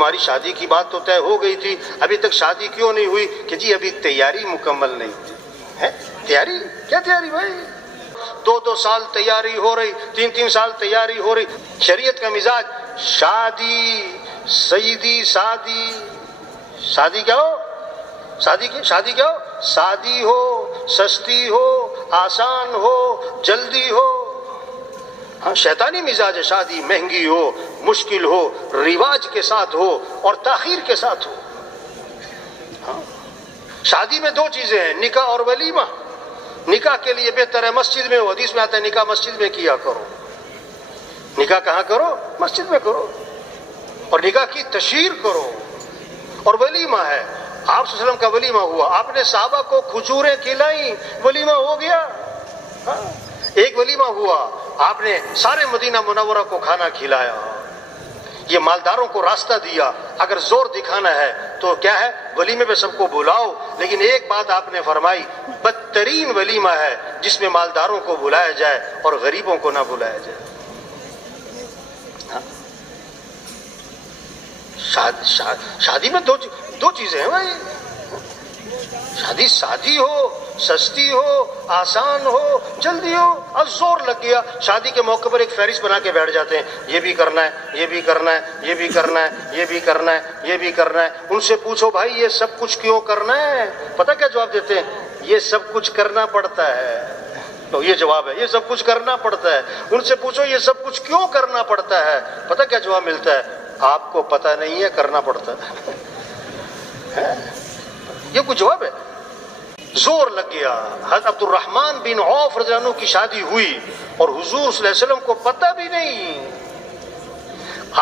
تمہاری شادی کی بات تو طے ہو گئی تھی، ابھی تک شادی کیوں نہیں ہوئی؟ کہ جی ابھی تیاری مکمل نہیں تھی۔ ہے تیاری؟ کیا تیاری بھائی؟ 2 سال تیاری ہو رہی، 3 سال تیاری ہو رہی۔ شریعت کا مزاج شادی سیدی شادی، شادی کیا ہو؟ شادی کیا ہو؟ سادی ہو، سستی ہو، آسان ہو، جلدی ہو۔ ہاں شیطانی مزاج ہے، شادی مہنگی ہو، مشکل ہو، رواج کے ساتھ ہو اور تاخیر کے ساتھ ہو۔ ہاں شادی میں 2 چیزیں ہیں، نکاح اور ولیمہ۔ نکاح کے لیے بہتر ہے مسجد میں ہو، حدیث میں آتا ہے نکاح مسجد میں کیا کرو۔ نکاح کہاں کرو؟ مسجد میں کرو، اور نکاح کی تشہیر کرو۔ اور ولیمہ ہے، آپ صلی اللہ علیہ وسلم کا ولیمہ ہوا، آپ نے صحابہ کو کھجوریں کھلائیں، ولیمہ ہو گیا۔ ہاں ایک ولیمہ ہوا، آپ نے سارے مدینہ منورہ کو کھانا کھلایا، یہ مالداروں کو راستہ دیا۔ اگر زور دکھانا ہے تو کیا ہے؟ ولیمے پہ سب کو بلاؤ، لیکن ایک بات آپ نے فرمائی، بدترین ولیمہ ہے جس میں مالداروں کو بلایا جائے اور غریبوں کو نہ بلایا جائے۔ شادی میں 2 چیزیں ہیں بھائی، شادی ہو، سستی ہو، آسان ہو، جلدی ہو۔ اب زور لگ گیا، شادی کے موقع پر ایک فہرست بنا کے بیٹھ جاتے ہیں، یہ بھی کرنا ہے، یہ بھی کرنا ہے، یہ بھی کرنا ہے، یہ بھی کرنا ہے، یہ بھی کرنا ہے۔ ان سے پوچھو بھائی یہ سب کچھ کیوں کرنا ہے؟ پتہ کیا جواب دیتے ہیں؟ یہ سب کچھ کرنا پڑتا ہے۔ تو یہ جواب ہے، یہ سب کچھ کرنا پڑتا ہے۔ ان سے پوچھو یہ سب کچھ کیوں کرنا پڑتا ہے؟ پتہ کیا جواب ملتا ہے؟ آپ کو پتہ نہیں ہے، کرنا پڑتا ہے۔ یہ کچھ جواب ہے؟ زور لگ گیا۔ حضرت عبد الرحمن بن عوف رضی اللہ عنہ کی شادی ہوئی اور حضور صلی اللہ علیہ وسلم کو پتہ بھی نہیں۔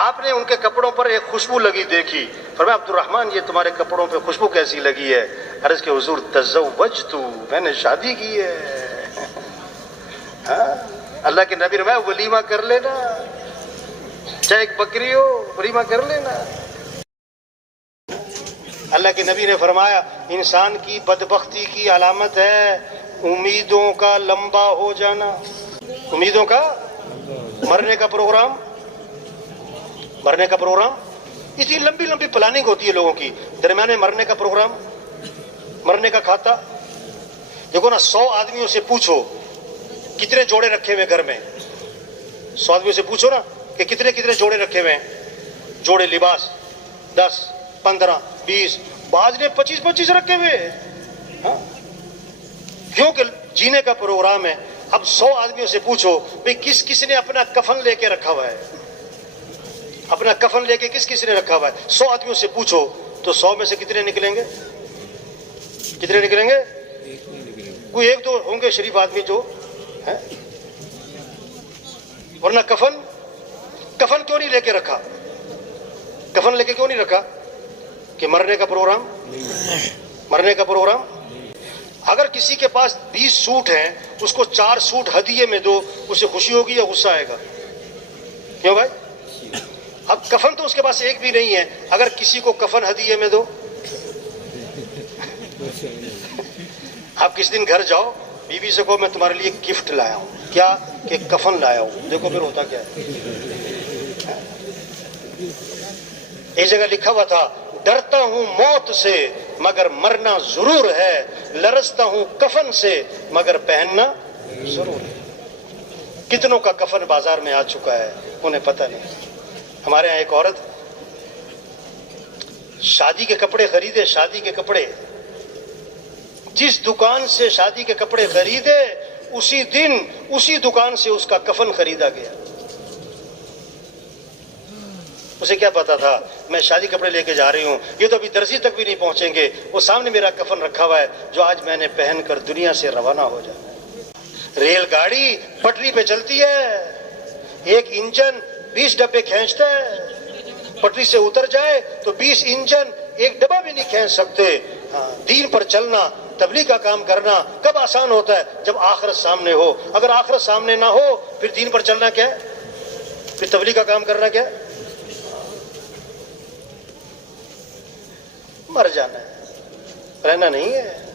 آپ نے ان کے کپڑوں پر ایک خوشبو لگی دیکھی، فرمایا عبد الرحمن یہ تمہارے کپڑوں پہ خوشبو کیسی لگی ہے؟ عرض کہ حضور تزوجت، میں نے شادی کی ہے۔ ہاں اللہ کے نبی فرمایا ولیمہ کر لینا، چاہے ایک بکری ہو، ولیمہ کر لینا۔ اللہ کے نبی نے فرمایا انسان کی بدبختی کی علامت ہے امیدوں کا لمبا ہو جانا۔ امیدوں کا مرنے کا پروگرام اتنی لمبی پلاننگ ہوتی ہے لوگوں کی، درمیان میں مرنے کا پروگرام، مرنے کا کھاتا۔ دیکھو نا 100 آدمیوں سے پوچھو کتنے جوڑے رکھے ہوئے گھر میں، 100 آدمیوں سے پوچھو نا کہ کتنے جوڑے رکھے ہوئے ہیں، جوڑے لباس 10 15 20، بعض نے 25 رکھے ہوئے۔ ہاں کیونکہ جینے کا پروگرام ہے۔ اب 100 آدمیوں سے پوچھو بھئی کس نے اپنا کفن لے کے رکھا ہوا ہے، اپنا کفن لے کے کس نے رکھا ہوا ہے؟ 100 آدمیوں سے پوچھو تو 100 میں سے کتنے نکلیں گے؟ کوئی 1-2 ہوں گے شریف آدمی جو ہے، ورنہ کفن کیوں نہیں لے کے رکھا؟ کفن لے کے کیوں نہیں رکھا؟ کہ مرنے کا پروگرام۔ اگر کسی کے پاس 20 سوٹ ہیں، اس کو 4 سوٹ ہدیے میں دو، اسے خوشی ہوگی یا غصہ آئے گا؟ کیوں بھائی؟ اب کفن تو اس کے پاس ایک بھی نہیں ہے، اگر کسی کو کفن ہدیے میں دو، آپ کس دن گھر جاؤ، بیوی سے کہو میں تمہارے لیے گفٹ لایا ہوں، کیا کہ کفن لایا ہوں، دیکھو پھر ہوتا کیا ہے۔ ایک جگہ لکھا ہوا تھا ڈرتا ہوں موت سے مگر مرنا ضرور ہے، لرزتا ہوں کفن سے مگر پہننا ضرور ہے۔ کتنوں کا کفن بازار میں آ چکا ہے انہیں پتہ نہیں۔ ہمارے ہاں ایک عورت شادی کے کپڑے خریدے، شادی کے کپڑے جس دکان سے شادی کے کپڑے خریدے اسی دن اسی دکان سے اس کا کفن خریدا گیا۔ اسے کیا پتا تھا میں شادی کپڑے لے کے جا رہی ہوں، یہ تو ابھی درزی تک بھی نہیں پہنچیں گے، وہ سامنے میرا کفن رکھا ہوا ہے جو آج میں نے پہن کر دنیا سے روانہ ہو جانا ہے۔ ریل گاڑی پٹری پہ چلتی ہے، ایک انجن 20 ڈبے کھینچتا ہے، پٹری سے اتر جائے تو 20 انجن ایک ڈبہ بھی نہیں کھینچ سکتے۔ دین پر چلنا، تبلیغ کا کام کرنا کب آسان ہوتا ہے؟ جب آخرت سامنے ہو۔ اگر آخرت سامنے نہ ہو پھر دین پر چلنا کیا ہے؟ پھر تبلیغ کا کام کرنا کیا ہے؟ مر جانا ہے، رہنا نہیں ہے۔